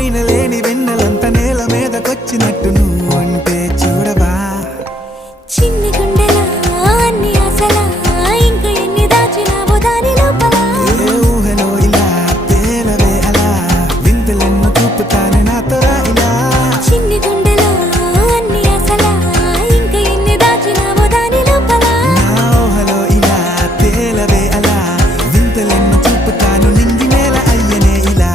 పైన లేని వెన్నెలంత నేల మీదకొచ్చినట్టు నువ్వు ఉంటే చూడవా చిన్ని గుండెలా అన్ని ఆశలా ఇంకా ఎన్ని దాచినావో దాని లోపల ఏ ఊహలో ఇలా తేలవే అలా వింతలెన్నో చూపుతానే నాతో రా ఇలా చిన్ని గుండెలో అన్ని ఆశలా ఇంకా ఎన్ని దాచినావో దాని లోపల నా ఊహలో ఇలా తేలవే అలా వింతలెన్నో చూపుతాను నింగి నేల అయ్యనే ఇలా